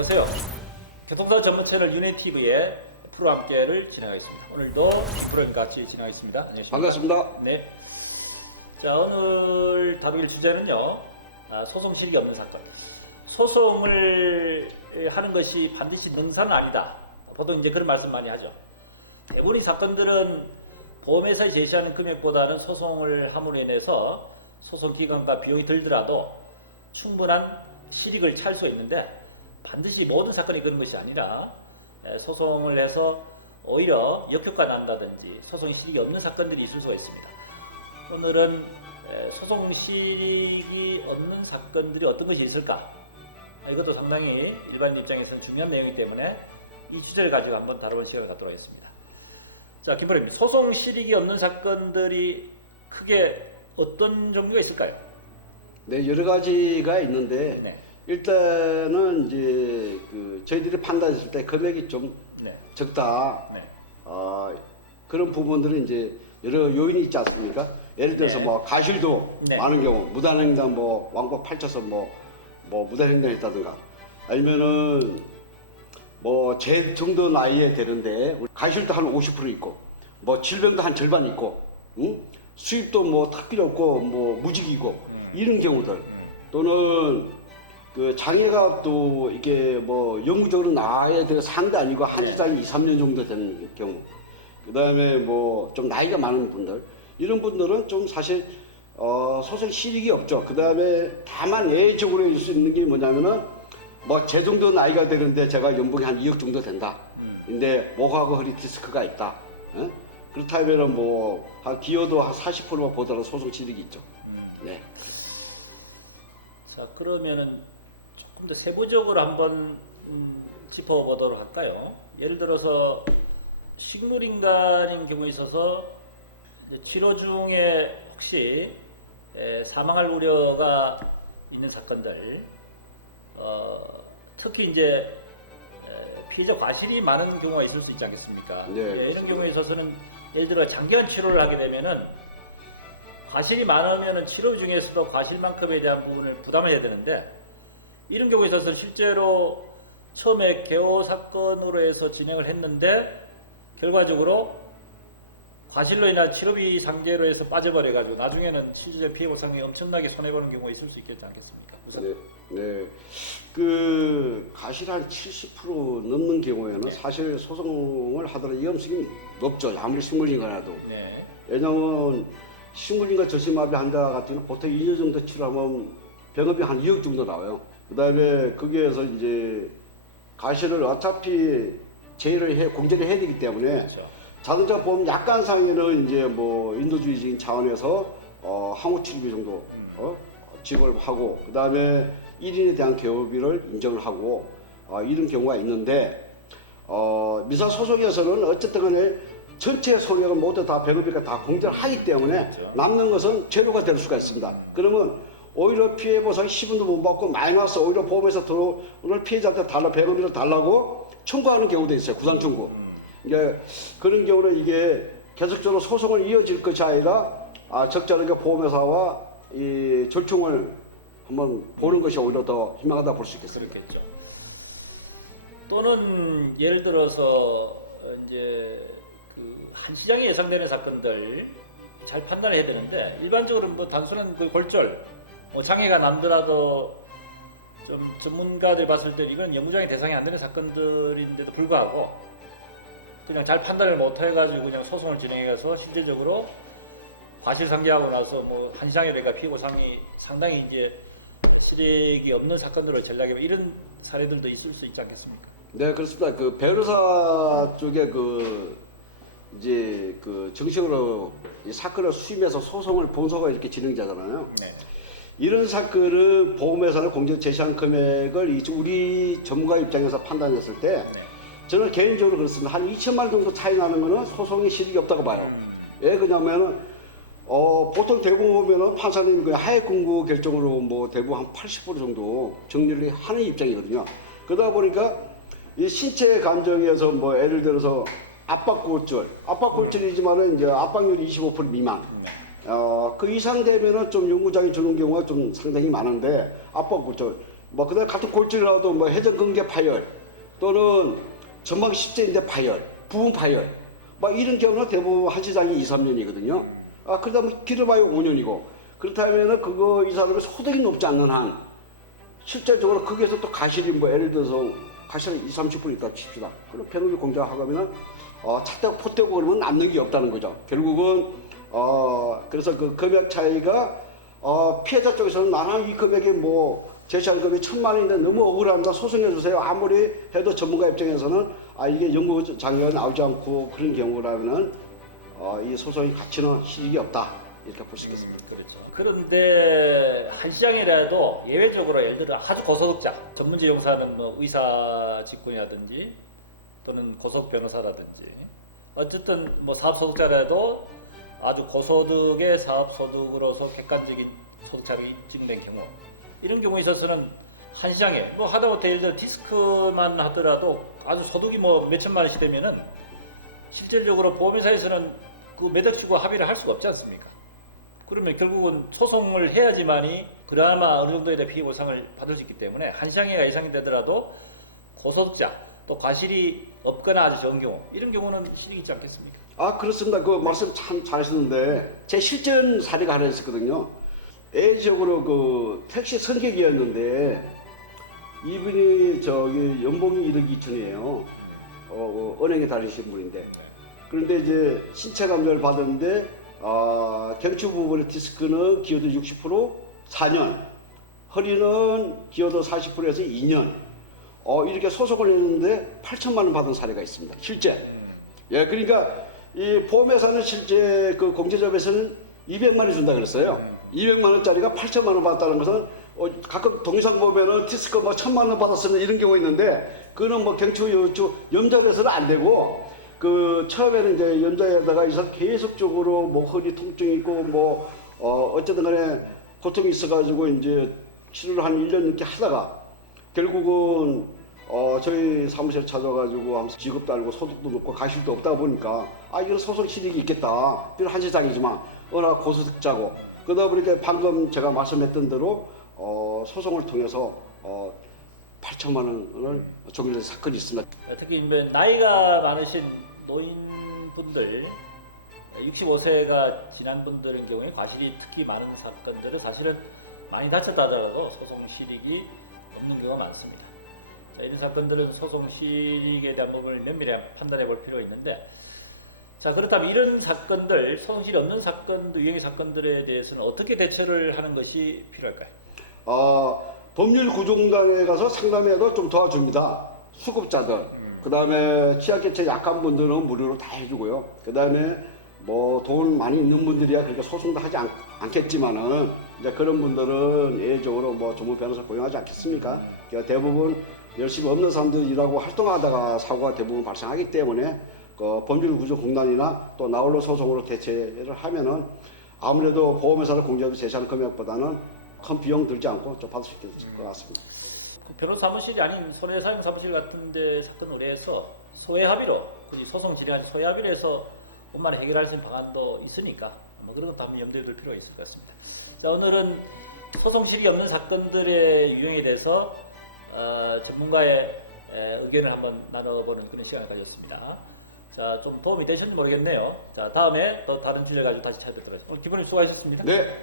안녕하세요. 교통사 전문 채널 유네TV의 프로함께를 진행하겠습니다. 오늘도 프로님 같이 진행하겠습니다. 안녕하십니까? 반갑습니다. 네. 자, 오늘 다룰 주제는요. 소송 실익이 없는 사건. 소송을 하는 것이 반드시 능사는 아니다. 보통 이제 그런 말씀 많이 하죠. 대부분의 사건들은 보험회사에 제시하는 금액보다는 소송을 함으로 인해서 소송 기간과 비용이 들더라도 충분한 실익을 찰 수 있는데 반드시 모든 사건이 그런 것이 아니라 소송을 해서 오히려 역효과 난다든지 소송 실익이 없는 사건들이 있을 수가 있습니다. 오늘은 소송 실익이 없는 사건들이 어떤 것이 있을까? 이것도 상당히 일반 입장에서는 중요한 내용이기 때문에 이 주제를 가지고 한번 다뤄볼 시간을 갖도록 하겠습니다. 자, 김프로님, 소송 실익이 없는 사건들이 크게 어떤 종류가 있을까요? 네, 여러 가지가 있는데 네. 일단은 이제 저희들이 판단했을 때 금액이 좀 네. 적다. 네. 그런 부분들은 이제 여러 요인이 있지 않습니까? 예를 들어서 네. 뭐 가실도 네. 많은 경우 무단횡단 뭐 왕복 8차선 뭐 무단횡단했다든가 아니면은 뭐 제 정도 나이에 되는데 가실도 한 50% 있고 뭐 질병도 한 절반 있고 수입도 뭐 탁 필요 없고 뭐 무직이고 이런 경우들 또는 그 장애가 또 이게 뭐 영구적으로 나아야 될 상대 아니고 한시장이 2, 3년 정도 되는 경우 그 다음에 뭐 좀 나이가 많은 분들 이런 분들은 좀 사실 소송 실익이 없죠. 그 다음에 다만 예외적으로 일 수 있는 게 뭐냐면은 뭐 제 정도 나이가 되는데 제가 연봉이 한 2억 정도 된다. 근데 목하고 허리 디스크가 있다. 그렇다면은 뭐 한 기여도 한 40%만 보더라도 소송 실익이 있죠. 네. 자, 그러면은 조금 더 세부적으로 한번 짚어보도록 할까요? 예를 들어서 식물인간인 경우에 있어서 치료 중에 혹시 사망할 우려가 있는 사건들, 특히 이제 피해자 과실이 많은 경우가 있을 수 있지 않겠습니까? 네, 이런 경우에 있어서는 예를 들어 장기간 치료를 하게 되면은 과실이 많으면은 치료 중에서도 과실만큼에 대한 부분을 부담을 해야 되는데 이런 경우에 있어서 실제로 처음에 개호 사건으로 해서 진행을 했는데 결과적으로 과실로 인한 치료비 상계로 해서 빠져버려가지고 나중에는 실제 피해 보상이 엄청나게 손해보는 경우가 있을 수 있겠지 않겠습니까? 우선. 네. 그 가실 한 70% 넘는 경우에는 네. 사실 소송을 하더라도 위험성이 높죠. 아무리 식물인간이라도. 네. 왜냐하면 식물인간 저심마비 환자 같은 경우는 보통 2년 정도 치료하면 병원비 한 2억 정도 나와요. 그 다음에 거기에서 이제 가실을 어차피 공제를 해야 되기 때문에 그렇죠. 자동차 보험 약관상에는 이제 뭐 인도주의적인 차원에서 항우 치료비 정도 지급을 하고 그 다음에 1인에 대한 개호비를 인정을 하고 이런 경우가 있는데 민사소송에서는 어쨌든 간에 전체 소액을 모두 다 병원비가 다 공제를 하기 때문에 그렇죠. 남는 것은 재료가 될 수가 있습니다. 그러면 오히려 피해 보상 10원도 못 받고 마이너스 오히려 보험에서 들어오는 피해자한테 병원비를 달라고 청구하는 경우도 있어요. 구상 청구. 이게 그런 경우는 이게 계속적으로 소송을 이어질 것이 아니라 적절하게 보험회사와 이 절충을 한번 보는 것이 오히려 더 희망하다 볼 수 있겠습니다. 그렇겠죠. 또는 예를 들어서 이제 그 한시장에 예상되는 사건들 잘 판단을 해야 되는데 일반적으로 뭐 단순한 그 골절, 뭐 장애가 남더라도 좀 전문가들 봤을 때 이건 영구장애 대상이 안 되는 사건들인데도 불구하고 그냥 잘 판단을 못 해가지고 그냥 소송을 진행해서 실질적으로 과실상계하고 나서 뭐 한시장에 대가 피해 보상이 상당히 이제 실익이 없는 사건으로 전락하면 이런 사례들도 있을 수 있지 않겠습니까? 네, 그렇습니다. 그 변호사 쪽에 이제 정식으로 이 사건을 수임해서 소송을 본소가 이렇게 진행되잖아요. 네. 이런 사건을 보험회사는 공제 제시한 금액을 우리 전문가 입장에서 판단했을 때 네. 저는 개인적으로 그렇습니다. 한 2천만 원 정도 차이 나는 거는 소송에 실익이 없다고 봐요. 왜 그러냐면은 보통 대부분 보면은 판사님 그 하액 공고 결정으로 뭐 대부분 한 80% 정도 정리를 하는 입장이거든요. 그러다 보니까 이 신체 감정에서 뭐 예를 들어서 압박골절이지만은 이제 압박률이 25% 미만. 그 이상 되면은 좀 영구장애 주는 경우가 좀 상당히 많은데 압박골절 뭐 그다음 같은 골질이라도 뭐 회전근개 파열 또는 전방 십제인대 파열, 부분 파열 뭐 이런 경우는 대부분 한시장이 2, 3년이거든요. 그러다 보면 길어봐야 5년이고 그렇다면은 그거 이 사람이 소득이 높지 않는 한 실제적으로 거기에서 또 가실이 뭐 예를 들어서 가실이 20, 30% 있다 칩시다. 그럼 변호비 공제하면은 차떼고 포떼고 그러면 남는 게 없다는 거죠. 결국은 그래서 그 금액 차이가 피해자 쪽에서는 나는 이 금액이 뭐 제시한 금액이 1,000만 원인데 너무 억울합니다. 소송해 주세요. 아무리 해도 전문가 입장에서는 이게 연구 장려가 나오지 않고 그런 경우라면은 이 소송의 가치는 실익이 없다 이렇게 볼 수 있겠습니다. 그렇죠. 그런데 한 시장이라도 예외적으로 예를 들어 아주 고소득자 전문직 용사는 뭐 의사 직군이라든지 또는 고소득 변호사라든지 어쨌든 뭐 사업소득자라도 아주 고소득의 사업소득으로서 객관적인 소득자가 입증된 경우 이런 경우에 있어서는 한 시장에 뭐 하다못해 예를 들어 디스크만 하더라도 아주 소득이 뭐 몇천만 원씩 되면은 실질적으로 보험회사에서는 그 몇 억씩과 합의를 할 수가 없지 않습니까? 그러면 결국은 소송을 해야지만이 그나마 어느 정도에 대한 피해 보상을 받을 수 있기 때문에 한 시장회가 예상이 되더라도 고소득자 또 과실이 없거나 아주 적은 경우 이런 경우는 실익이 있지 않겠습니까? 그렇습니다. 그 말씀 참 잘하셨는데 제 실전 사례가 하나 있었거든요. 예적으로 그 택시 승객이었는데 이분이 저기 연봉이 1억 2천이에요. 은행에 다니신 분인데 그런데 이제 신체 감정을 받았는데 경추 부분의 디스크는 기여도 60% 4년, 허리는 기여도 40%에서 2년. 이렇게 소송을 했는데 8천만 원 받은 사례가 있습니다. 실제. 예, 그러니까 이 보험회사는 실제 그 공제점에서는 200만 원 준다 그랬어요. 200만 원짜리가 8천만 원 받았다는 것은 가끔 동영상 보면은 디스크 뭐 1,000만 원 받았으면 이런 경우 있는데 그거는 뭐 경추, 여추, 염좌에서는 안 되고 그 처음에는 이제 염좌에다가 있어 계속적으로 뭐 허리 통증이 있고 뭐 어쨌든 간에 고통이 있어가지고 이제 치료를 한 1년 넘게 하다가 결국은 저희 사무실 찾아가지고 하면서 직업도 알고 소득도 높고 가실도 없다 보니까 이런 소송 실익이 있겠다. 비록 한 시장이지만 워낙 고소득자고 그러다 보니까 방금 제가 말씀했던 대로 소송을 통해서 8천만 원을 종료된 사건이 있습니다. 특히 이제 나이가 많으신 노인분들 65세가 지난 분들의 경우에 과실이 특히 많은 사건들은 사실은 많이 다쳤다 하더라도 소송 실익이 없는 경우가 많습니다. 자, 이런 사건들은 소송 실익에 대한 부분을 면밀히 판단해 볼 필요가 있는데 자 그렇다면 이런 사건들 소송 실익 없는 사건도 유형의 사건들에 대해서는 어떻게 대처를 하는 것이 필요할까요? 법률구조공단에 가서 상담해도 좀 도와줍니다. 수급자들. 그 다음에 취약계층 약한 분들은 무료로 다 해주고요. 그 다음에 뭐 돈 많이 있는 분들이야 그렇게 소송도 하지 않겠지만은 이제 그런 분들은 예외적으로 뭐 전문 변호사 고용하지 않겠습니까? 그러니까 대부분 열심히 없는 사람들이라고 활동하다가 사고가 대부분 발생하기 때문에 그 법률구조공단이나 또 나홀로 소송으로 대체를 하면은 아무래도 보험회사를 공제하고 제시하는 금액보다는 큰 비용 들지 않고 좀 받을 수 있게 될 것 같습니다. 변호사 사무실이 아닌 손해사용 사무실 같은 데 사건 의뢰해서 소외 합의로 굳이 소송 진행한 소외 합의로 해서 뿐만 해결할 수 있는 방안도 있으니까 뭐 그런 것도 한번 염두에 둘 필요가 있을 것 같습니다. 자 오늘은 소송 실익이 없는 사건들의 유형에 대해서 전문가의 의견을 한번 나눠보는 그런 시간을 가졌습니다. 자 좀 도움이 되셨는지 모르겠네요. 자 다음에 또 다른 주제 가지고 다시 찾아뵙도록 하겠습니다. 오늘 기본님 수고하셨습니다. 네.